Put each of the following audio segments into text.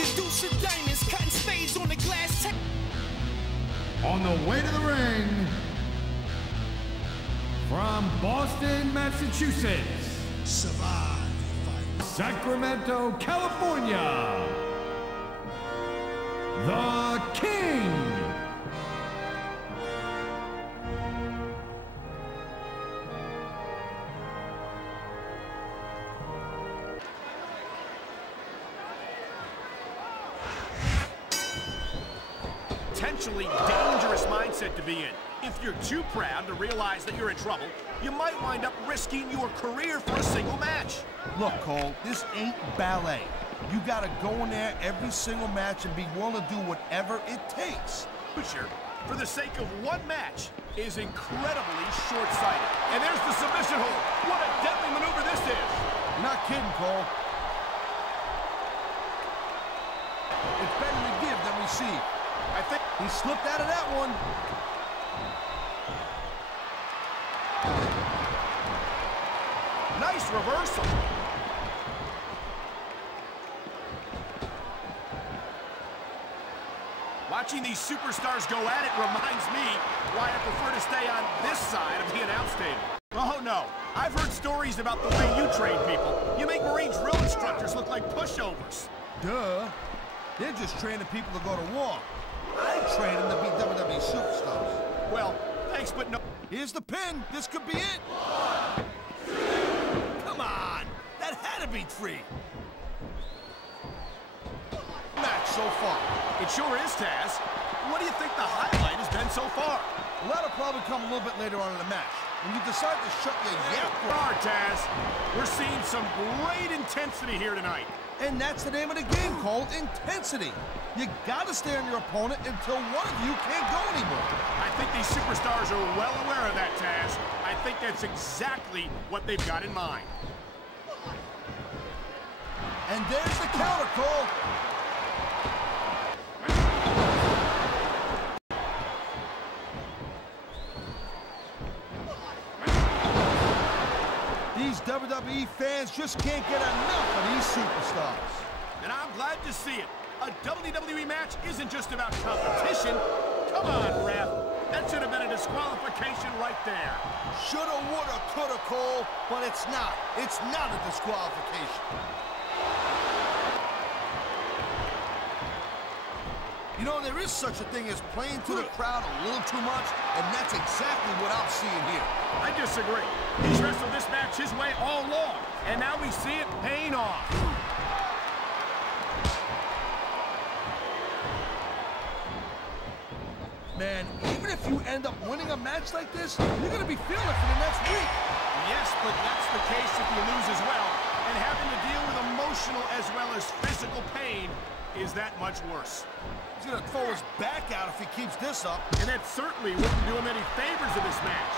The deuce of diamonds, cutting spades on the glass. On the way to the ring, from Boston, Massachusetts, Sacramento, California, the King. Potentially dangerous mindset to be in. If you're too proud to realize that you're in trouble, you might wind up risking your career for a single match. Look, Cole, this ain't ballet. You gotta go in there every single match and be willing to do whatever it takes. Sure, for the sake of one match, is incredibly short-sighted. And there's the submission hold. What a deadly maneuver this is. You're not kidding, Cole. It's better to give than receive. I think he slipped out of that one. Nice reversal. Watching these superstars go at it reminds me why I prefer to stay on this side of the announce table. Oh no, I've heard stories about the way you train people. You make Marine drill instructors look like pushovers. Duh. They're just training people to go to war. I train them to be WWE superstars. Well, thanks, but no. Here's the pin. This could be it. 1, 2. Come on. That had to be 3. Match so far. It sure is, Taz. What do you think the highlight has been so far? Well, that'll probably come a little bit later on in the match. When you decide to shut your yap. Taz. We're seeing some great intensity here tonight. And that's the name of the game, Cole, intensity. You gotta stay on your opponent until one of you can't go anymore. I think these superstars are well aware of that, Taz. I think that's exactly what they've got in mind. And there's the counter, Cole. These WWE fans just can't get enough of these superstars. And I'm glad to see it. A WWE match isn't just about competition. Come on, ref. That should have been a disqualification right there. Shoulda, woulda, coulda, Cole, but it's not. It's not a disqualification. You know, there is such a thing as playing to the crowd a little too much, and that's exactly what I'm seeing here. I disagree. He's wrestled this match his way all along, and now we see it paying off. Man, even if you end up winning a match like this, you're going to be feeling it for the next week. Yes, but that's the case if you lose as well, and having to deal with emotional as well as physical pain is that much worse. He's going to throw his back out if he keeps this up. And that certainly wouldn't do him any favors in this match.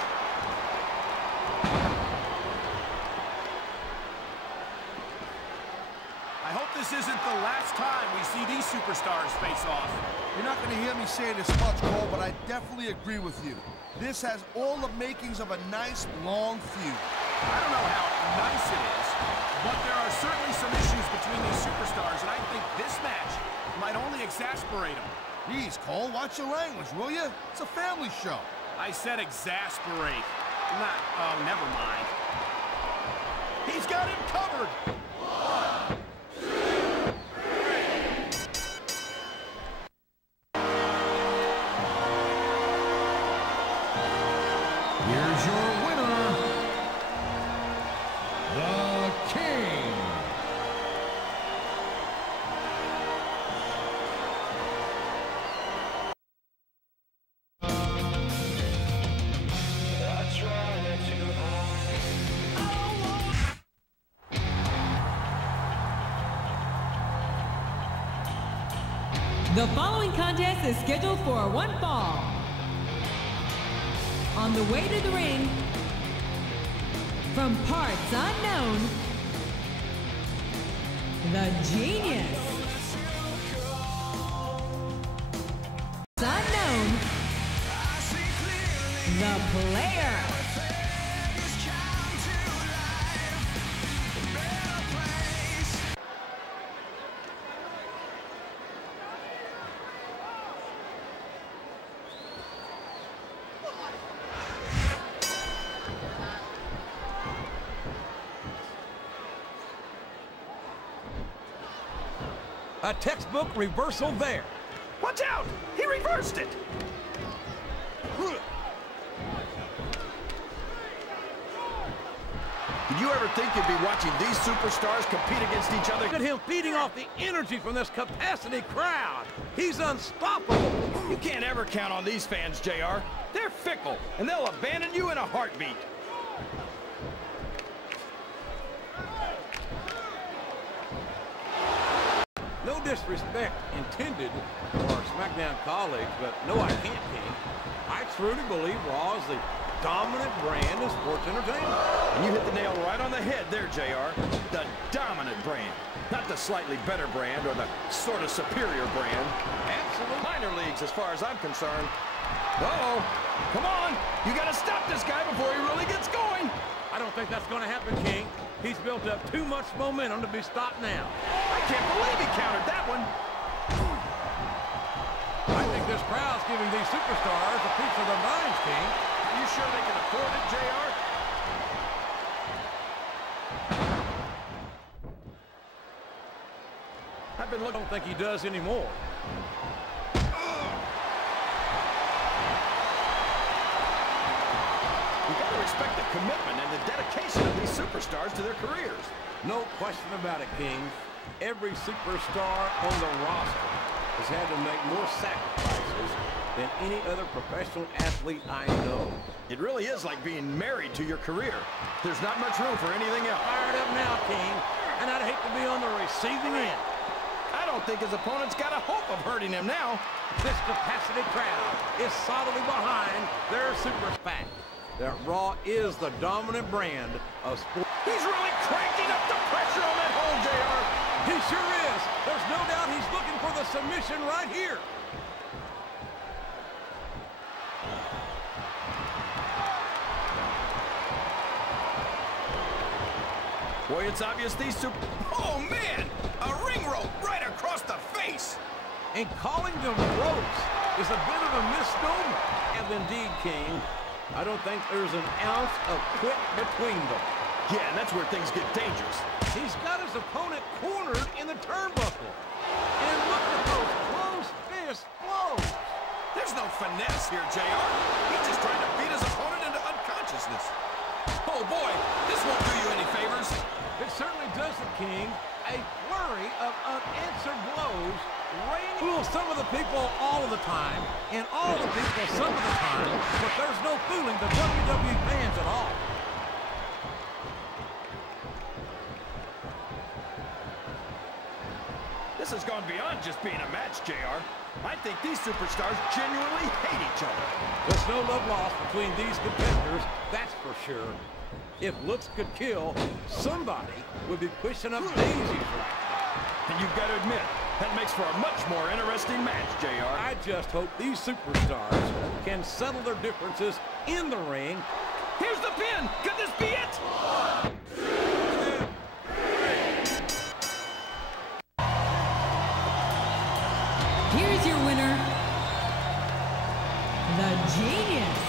I hope this isn't the last time we see these superstars face off. You're not going to hear me say this much, Cole, but I definitely agree with you. This has all the makings of a nice, long feud. I don't know how nice it is, but there are certainly some issues between these superstars, and I think this match might only exasperate them. Jeez, Cole, watch your language, will you? It's a family show. I said exasperate. Not, oh, never mind. He's got him covered. 1, 2, 3. Here's your winner, the King. The following contest is scheduled for one fall. On the way to the ring, from parts unknown, the Genius. Unknown, the Player. A textbook reversal there. Watch out! He reversed it! Did you ever think you'd be watching these superstars compete against each other? Look at him feeding off the energy from this capacity crowd. He's unstoppable. You can't ever count on these fans, JR. They're fickle, and they'll abandon you in a heartbeat. No disrespect intended for our SmackDown colleagues, but no, I can't, King. I truly believe Raw is the dominant brand of sports entertainment. And you hit the nail right on the head there, JR. The dominant brand. Not the slightly better brand or the sort of superior brand. Absolute minor leagues as far as I'm concerned. Uh-oh. Come on. You got to stop this guy before he really gets going. I don't think that's going to happen, King. He's built up too much momentum to be stopped now. I can't believe he countered that one. I think this crowd's giving these superstars a piece of their minds, King. Are you sure they can afford it, JR? I've been looking. I don't think he does anymore. You got to respect the commitment and the dedication of these superstars to their careers. No question about it, King. Every superstar on the roster has had to make more sacrifices than any other professional athlete I know. It really is like being married to your career. There's not much room for anything else. Fired up now, King, and I'd hate to be on the receiving end. I don't think his opponent's got a hope of hurting him now. This capacity crowd is solidly behind their super fact that Raw is the dominant brand of sports. He's really cranking up the pressure on that hole, JR. He sure is. There's no doubt he's looking for the submission right here. Boy, it's obvious these Oh, man! A ring rope right across the face! And calling them ropes is a bit of a misnomer. And indeed, King, I don't think there's an ounce of quit between them. Yeah, and that's where things get dangerous. He's got his opponent cornered in the turnbuckle. And look at those close fist blows. There's no finesse here, JR. He's just trying to beat his opponent into unconsciousness. Oh, boy, this won't do you any favors. It certainly doesn't, King. A flurry of unanswered blows raining. Fool some of the people all of the time, and all the people some of the time, but there's no fooling the WWE fans at all. This has gone beyond just being a match, JR. I think these superstars genuinely hate each other. There's no love lost between these competitors, that's for sure. If looks could kill, somebody would be pushing up daisies right now. And you've got to admit, that makes for a much more interesting match, JR. I just hope these superstars can settle their differences in the ring. Here's the pin! Could this be it? 1, 2, 3. Here's your winner, the Genius.